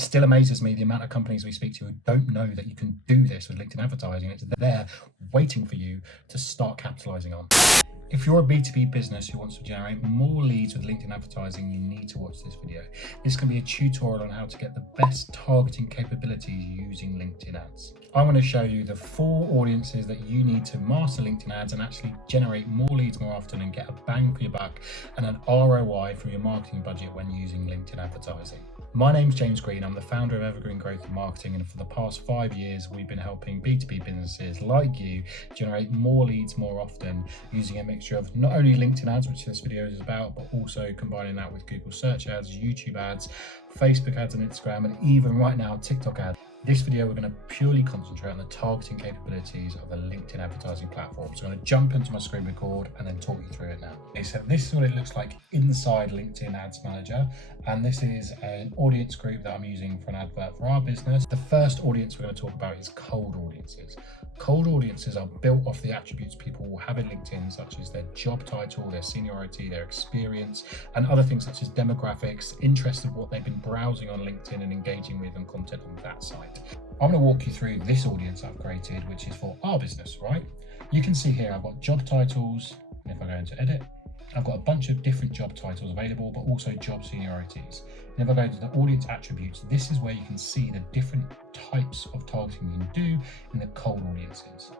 It still amazes me the amount of companies we speak to who don't know that you can do this with LinkedIn advertising. It's there waiting for you to start capitalizing on. If you're a B2B business who wants to generate more leads with LinkedIn advertising, you need to watch this video. This can be a tutorial on how to get the best targeting capabilities using LinkedIn ads. I'm going to show you the 4 audiences that you need to master LinkedIn ads and actually generate more leads more often and get a bang for your buck and an ROI from your marketing budget when using LinkedIn advertising. My name's James Green. I'm the founder of Evergreen Growth and Marketing, and for the past 5 years, we've been helping B2B businesses like you generate more leads more often using a mixture of not only LinkedIn ads, which this video is about, but also combining that with Google search ads, YouTube ads, Facebook ads and Instagram, and even right now, TikTok ads. This video, we're going to purely concentrate on the targeting capabilities of the LinkedIn advertising platform. So I'm going to jump into my screen record and then talk you through it now. Okay, so this is what it looks like inside LinkedIn Ads Manager. And this is an audience group that I'm using for an advert for our business. The first audience we're going to talk about is cold audiences. Cold audiences are built off the attributes people will have in LinkedIn, such as their job title, their seniority, their experience, and other things such as demographics, interest of what they've been browsing on LinkedIn and engaging with and content on that site. I'm going to walk you through this audience I've created, which is for our business, right? You can see here I've got job titles, and if I go into edit, I've got a bunch of different job titles available, but also job seniorities. And if I go to the audience attributes, this is where you can see the different types of targeting you can do in the cold audiences.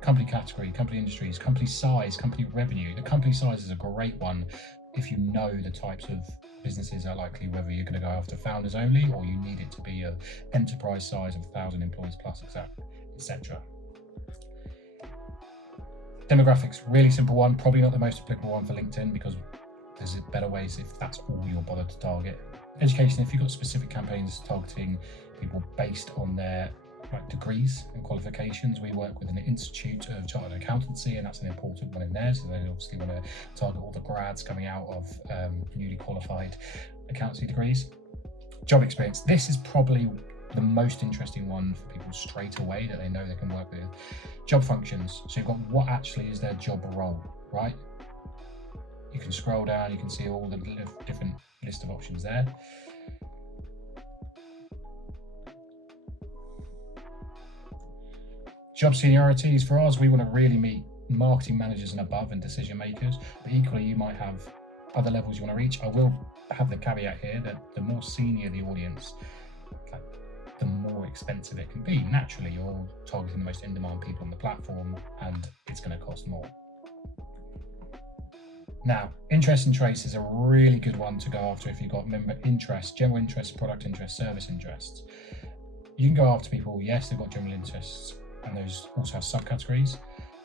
Company category, company industries, company size, company revenue. The company size is a great one if you know the types of businesses are likely, whether you're going to go after founders only or you need it to be an enterprise size of 1,000 employees plus, etc. Demographics, really simple one, probably not the most applicable one for LinkedIn because there's better ways if that's all you're bothered to target. Education, if you've got specific campaigns targeting people based on their degrees and qualifications, we work with an Institute of Chartered Accountancy, and that's an important one in there. So they obviously want to target all the grads coming out of newly qualified accountancy degrees. Job experience, this is probably the most interesting one for people straight away that they know they can work with. Job functions, so you've got what actually is their job role, right? You can scroll down, you can see all the different list of options there. Job seniorities, for us, we want to really meet marketing managers and above and decision makers, but equally you might have other levels you want to reach. I will have the caveat here that the more senior the audience, the more expensive it can be. Naturally, you're targeting the most in-demand people on the platform and it's going to cost more. Now, interest and trace is a really good one to go after if you've got member interest, general interest, product interest, service interests. You can go after people, yes, they've got general interests and those also have subcategories,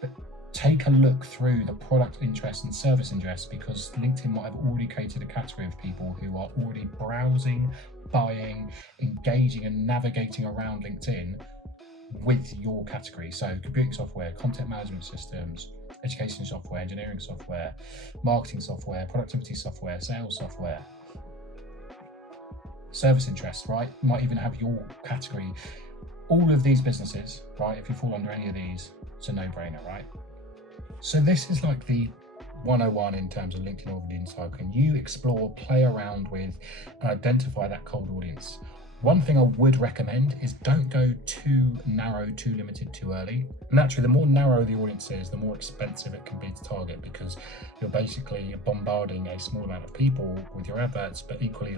but take a look through the product interest and service interests because LinkedIn might have already created a category of people who are already browsing, buying, engaging and navigating around LinkedIn with your category. So computing software, content management systems, education software, engineering software, marketing software, productivity software, sales software, service interests, right? You might even have your category. All of these businesses, right? If you fall under any of these, it's a no-brainer, right? So this is like the 101 in terms of LinkedIn audience targeting. You explore, play around with, and identify that cold audience. One thing I would recommend is don't go too narrow, too limited too early. Naturally, the more narrow the audience is, the more expensive it can be to target because you're basically bombarding a small amount of people with your adverts, but equally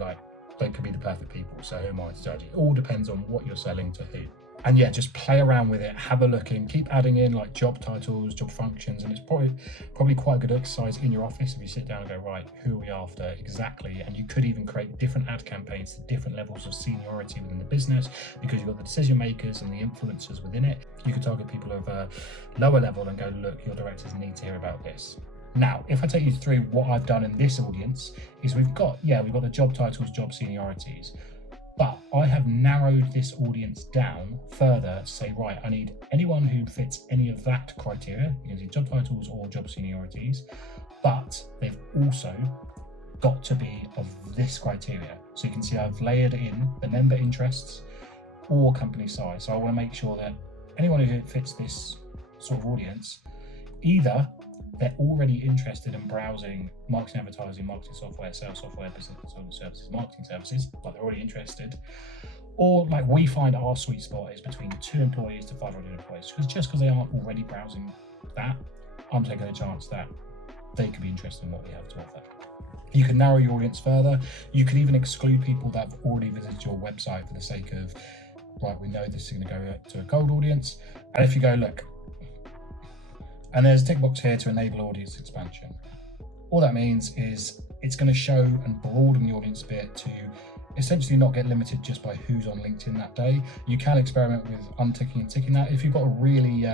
they could be the perfect people. So who am I to judge? It all depends on what you're selling to who. And yeah, just play around with it, have a look in, keep adding in like job titles, job functions, and it's probably quite a good exercise in your office if you sit down and go, right, who are we after exactly? And you could even create different ad campaigns to different levels of seniority within the business because you've got the decision makers and the influencers within it. You could target people of a lower level and go, look, your directors need to hear about this. Now, if I take you through what I've done in this audience is we've got the job titles, job seniorities, but I have narrowed this audience down further to say, right, I need anyone who fits any of that criteria. You can see job titles or job seniorities, but they've also got to be of this criteria. So you can see I've layered in the member interests or company size. So I want to make sure that anyone who fits this sort of audience either they're already interested in browsing marketing, advertising, marketing software, sales software, business consulting services, marketing services, like they're already interested. Or like we find our sweet spot is between 2 employees to 500 employees, because they aren't already browsing that, I'm taking a chance that they could be interested in what we have to offer. You can narrow your audience further. You can even exclude people that have already visited your website for the sake of, right, we know this is going to go to a cold audience. And if you go, look, and there's a tick box here to enable audience expansion. All that means is it's going to show and broaden the audience a bit to essentially not get limited just by who's on LinkedIn that day. You can experiment with unticking and ticking that. If you've got a really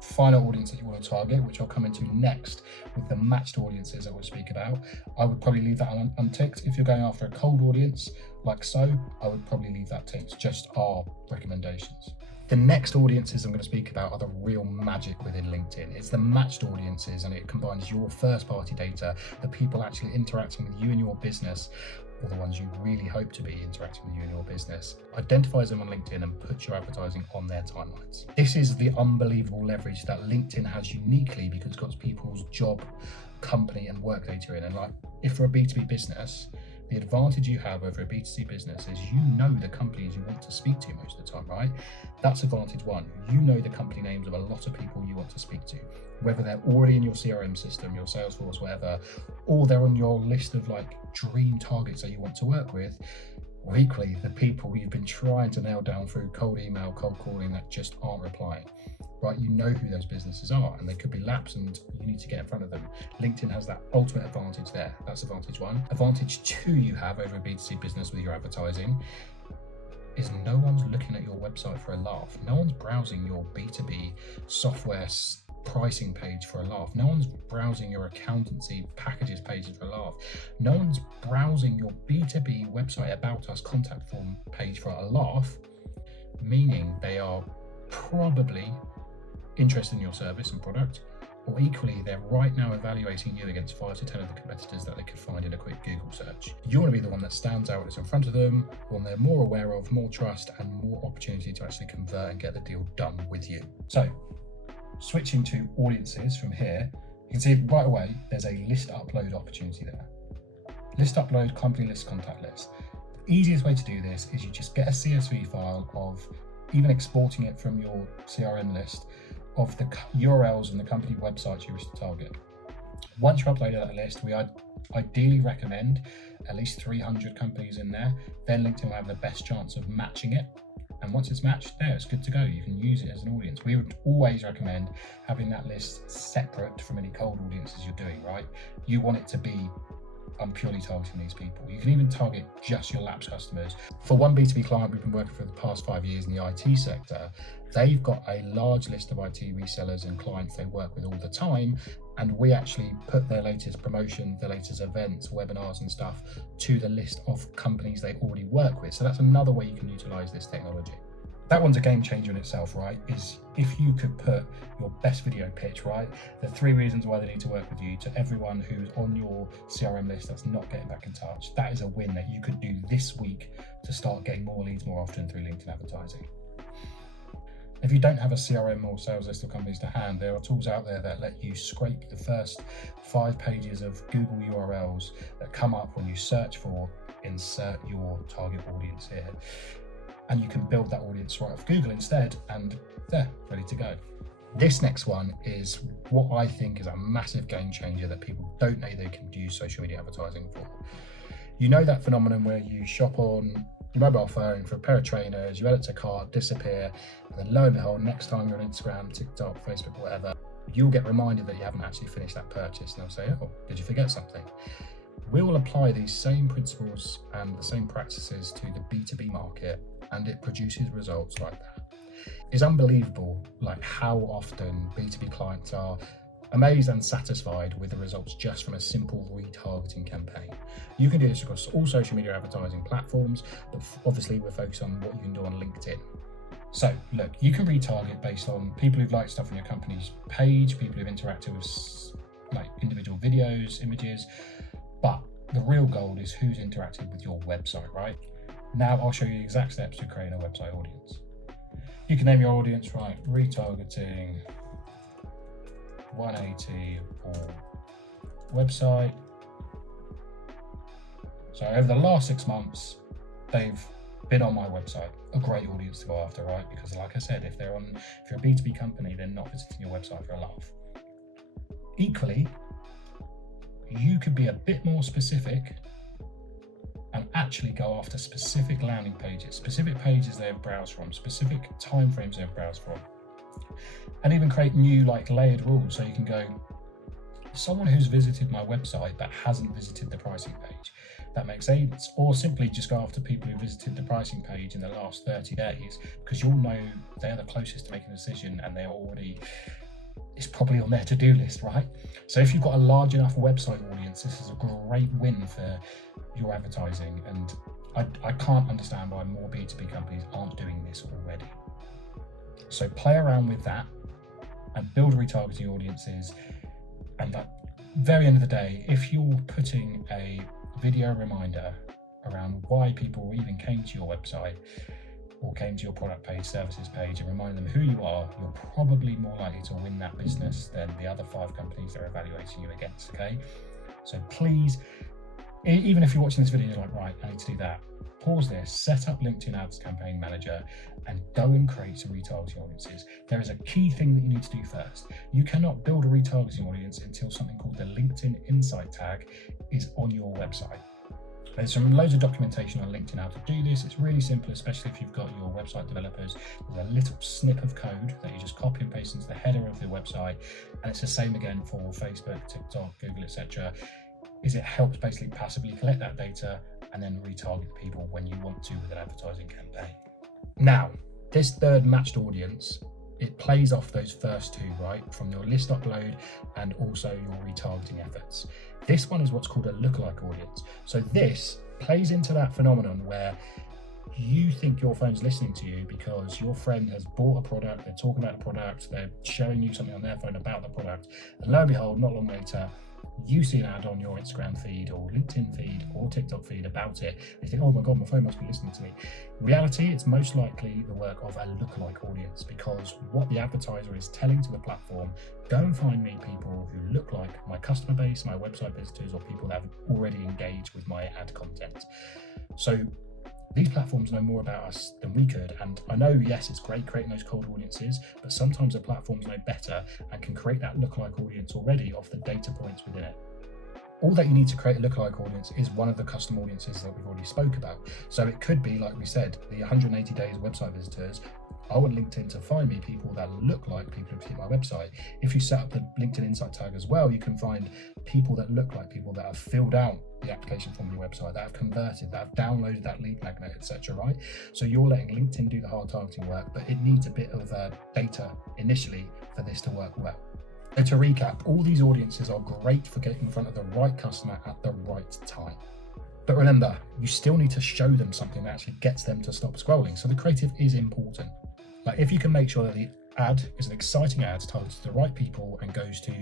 final audience that you want to target, which I'll come into next with the matched audiences that we'll speak about, I would probably leave that unticked. If you're going after a cold audience like so, I would probably leave that ticked. Just our recommendations. The next audiences I'm going to speak about are the real magic within LinkedIn. It's the matched audiences, and it combines your first party data, the people actually interacting with you and your business, or the ones you really hope to be interacting with you and your business, identifies them on LinkedIn and puts your advertising on their timelines. This is the unbelievable leverage that LinkedIn has uniquely because it's got people's job, company and work data in. And like, if for a B2B business, the advantage you have over a B2C business is you know the companies you want to speak to most of the time, right? That's advantage one. You know the company names of a lot of people you want to speak to, whether they're already in your CRM system, your Salesforce, whatever, or they're on your list of like dream targets that you want to work with, or equally the people you've been trying to nail down through cold email, cold calling that just aren't replying. Right, you know who those businesses are, and they could be lapsed, and you need to get in front of them. LinkedIn has that ultimate advantage there. That's advantage one. Advantage two you have over a B2C business with your advertising is no one's looking at your website for a laugh. No one's browsing your B2B software pricing page for a laugh. No one's browsing your accountancy packages pages for a laugh. No one's browsing your B2B website about us contact form page for a laugh, meaning they are probably interested in your service and product, or equally they're right now evaluating you against 5 to 10 of the competitors that they could find in a quick Google search. You want to be the one that stands out, that's in front of them, one they're more aware of, more trust and more opportunity to actually convert and get the deal done with you. So switching to audiences from here, you can see right away there's a list upload opportunity there. List upload, company list, contact list. The easiest way to do this is you just get a CSV file of even exporting it from your CRM list of the URLs and the company websites you wish to target. Once you upload that list, we ideally recommend at least 300 companies in there. Then LinkedIn will have the best chance of matching it. And once it's matched, there, it's good to go. You can use it as an audience. We would always recommend having that list separate from any cold audiences you're doing, right? You want it to be, I'm purely targeting these people. You can even target just your lapsed customers. For one B2B client we've been working for the past 5 years in the IT sector, they've got a large list of IT resellers and clients they work with all the time. And we actually put their latest promotion, their latest events, webinars and stuff to the list of companies they already work with. So that's another way you can utilize this technology. That one's a game changer in itself, right? Is if you could put your best video pitch, right? The 3 reasons why they need to work with you to everyone who's on your CRM list that's not getting back in touch. That is a win that you could do this week to start getting more leads more often through LinkedIn advertising. If you don't have a CRM or sales list of companies to hand, there are tools out there that let you scrape the first 5 pages of Google URLs that come up when you search for insert your target audience here. And you can build that audience right off Google instead, and they're ready to go. This next one is what I think is a massive game changer that people don't know they can use social media advertising for. You know that phenomenon where you shop on your mobile phone for a pair of trainers, you add it to cart, disappear, and then lo and behold, next time you're on Instagram, TikTok, Facebook, whatever, you'll get reminded that you haven't actually finished that purchase, and they'll say, oh, did you forget something? We will apply these same principles and the same practices to the B2B market, and it produces results like that. It's unbelievable like how often B2B clients are amazed and satisfied with the results just from a simple retargeting campaign. You can do this across all social media advertising platforms, but obviously we're focused on what you can do on LinkedIn. So look, you can retarget based on people who've liked stuff on your company's page, people who've interacted with like individual videos, images, but the real goal is who's interacted with your website, right? Now I'll show you the exact steps to creating a website audience. You can name your audience, right? Retargeting 180 all website. So over the last 6 months, they've been on my website. A great audience to go after, right? Because like I said, if you're a B2B company, they're not visiting your website for a laugh. Equally, you could be a bit more specific and actually go after specific landing pages, specific pages they've browsed from, specific timeframes they've browsed from, and even create new like layered rules. So you can go, someone who's visited my website but hasn't visited the pricing page. That makes sense. Or simply just go after people who visited the pricing page in the last 30 days, because you'll know they're the closest to making a decision and it's probably on their to-do list, right? So if you've got a large enough website audience, this is a great win for your advertising. And I can't understand why more B2B companies aren't doing this already. So play around with that and build retargeting audiences. And at the very end of the day, if you're putting a video reminder around why people even came to your website or came to your product page, services page, and remind them who you are, you're probably more likely to win that business than the other 5 companies they're evaluating you against, okay? So please, even if you're watching this video, you're like, right, I need to do that, pause this, set up LinkedIn Ads Campaign Manager, and go and create some retargeting audiences. There is a key thing that you need to do first. You cannot build a retargeting audience until something called the LinkedIn Insight tag is on your website. There's loads of documentation on LinkedIn how to do this. It's really simple, especially if you've got your website developers. There's a little snip of code that you just copy and paste into the header of your website. And it's the same again for Facebook, TikTok, Google, etc. It helps basically passively collect that data and then retarget people when you want to with an advertising campaign. Now, this third matched audience, it plays off those first 2, right? From your list upload and also your retargeting efforts. This one is what's called a lookalike audience. So this plays into that phenomenon where you think your phone's listening to you because your friend has bought a product, they're talking about the product, they're showing you something on their phone about the product, and lo and behold, not long later, you see an ad on your Instagram feed or LinkedIn feed or TikTok feed about it, and you think, oh my God, my phone must be listening to me. In reality, it's most likely the work of a lookalike audience, because what the advertiser is telling to the platform, go and find me people who look like my customer base, my website visitors, or people that have already engaged with my ad content. So these platforms know more about us than we could, and I know, yes, it's great creating those cold audiences, but sometimes the platforms know better and can create that lookalike audience already off the data points within it. All that you need to create a lookalike audience is one of the custom audiences that we've already spoke about. So it could be, like we said, the 180 days website visitors. I want LinkedIn to find me people that look like people who visit my website. If you set up the LinkedIn Insight tag as well, you can find people that look like people that have filled out the application from your website, that have converted, that have downloaded that lead magnet, etc. Right? So you're letting LinkedIn do the hard targeting work, but it needs a bit of data initially for this to work well. So to recap, all these audiences are great for getting in front of the right customer at the right time. But remember, you still need to show them something that actually gets them to stop scrolling. So the creative is important. Like if you can make sure that the ad is an exciting ad targeted to the right people and goes to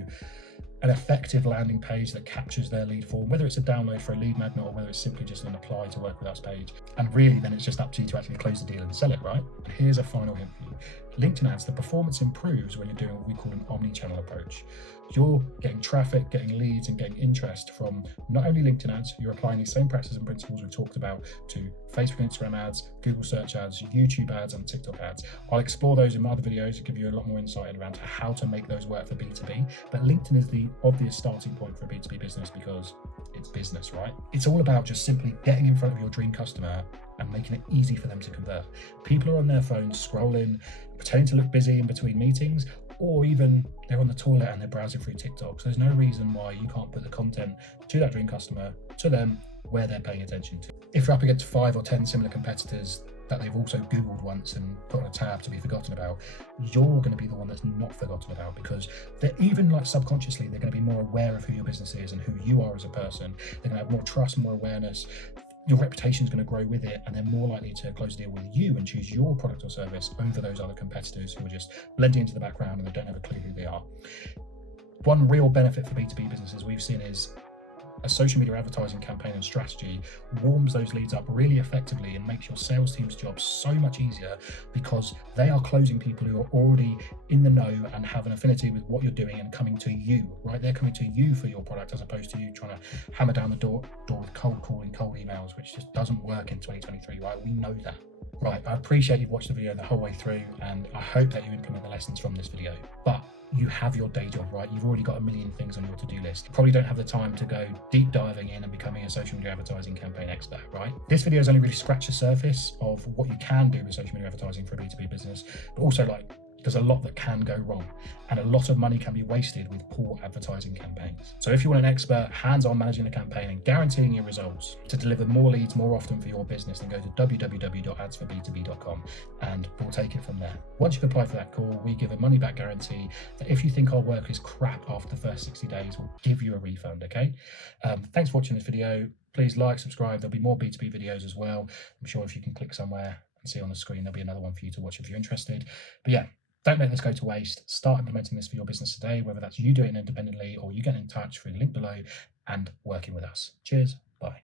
an effective landing page that captures their lead form, whether it's a download for a lead magnet or whether it's simply just an apply to work with us page. And really then it's just up to you to actually close the deal and sell it, right? And here's a final hint for you. LinkedIn ads, the performance improves when you're doing what we call an omni-channel approach. You're getting traffic, getting leads, and getting interest from not only LinkedIn ads, you're applying these same practices and principles we talked about to Facebook and Instagram ads, Google search ads, YouTube ads, and TikTok ads. I'll explore those in my other videos to give you a lot more insight around how to make those work for B2B. But LinkedIn is the obvious starting point for a B2B business because it's business, right? It's all about just simply getting in front of your dream customer and making it easy for them to convert. People are on their phones scrolling, pretending to look busy in between meetings, or even they're on the toilet and they're browsing through TikTok. So there's no reason why you can't put the content to that dream customer, to them, where they're paying attention to. If you're up against 5 or 10 similar competitors that they've also Googled once and put on a tab to be forgotten about, you're going to be the one that's not forgotten about, because they're even like subconsciously, they're going to be more aware of who your business is and who you are as a person. They're going to have more trust, more awareness. Your reputation is going to grow with it, and they're more likely to close a deal with you and choose your product or service over those other competitors who are just blending into the background and they don't have a clue who they are. One real benefit for B2B businesses we've seen is A social media advertising campaign and strategy warms those leads up really effectively and makes your sales team's job so much easier, because they are closing people who are already in the know and have an affinity with what you're doing and coming to you, right? They're coming to you for your product, as opposed to you trying to hammer down the door with cold calling, cold emails, which just doesn't work in 2023, right? We know that. Right, I appreciate you've watched the video the whole way through, and I hope that you implement the lessons from this video. But you have your day job, right? You've already got a million things on your to-do list. You probably don't have the time to go deep diving in and becoming a social media advertising campaign expert, right? This video has only really scratched the surface of what you can do with social media advertising for a B2B business, but also there's a lot that can go wrong, and a lot of money can be wasted with poor advertising campaigns. So if you want an expert hands-on managing a campaign and guaranteeing your results to deliver more leads more often for your business, then go to www.adsforb2b.com and we'll take it from there. Once you've applied for that call, we give a money-back guarantee that if you think our work is crap after the first 60 days, we'll give you a refund, okay? Thanks for watching this video. Please like, subscribe. There'll be more B2B videos as well. I'm sure if you can click somewhere and see on the screen, there'll be another one for you to watch if you're interested. But yeah, don't let this go to waste. Start implementing this for your business today, whether that's you doing it independently or you get in touch through the link below and working with us. Cheers. Bye.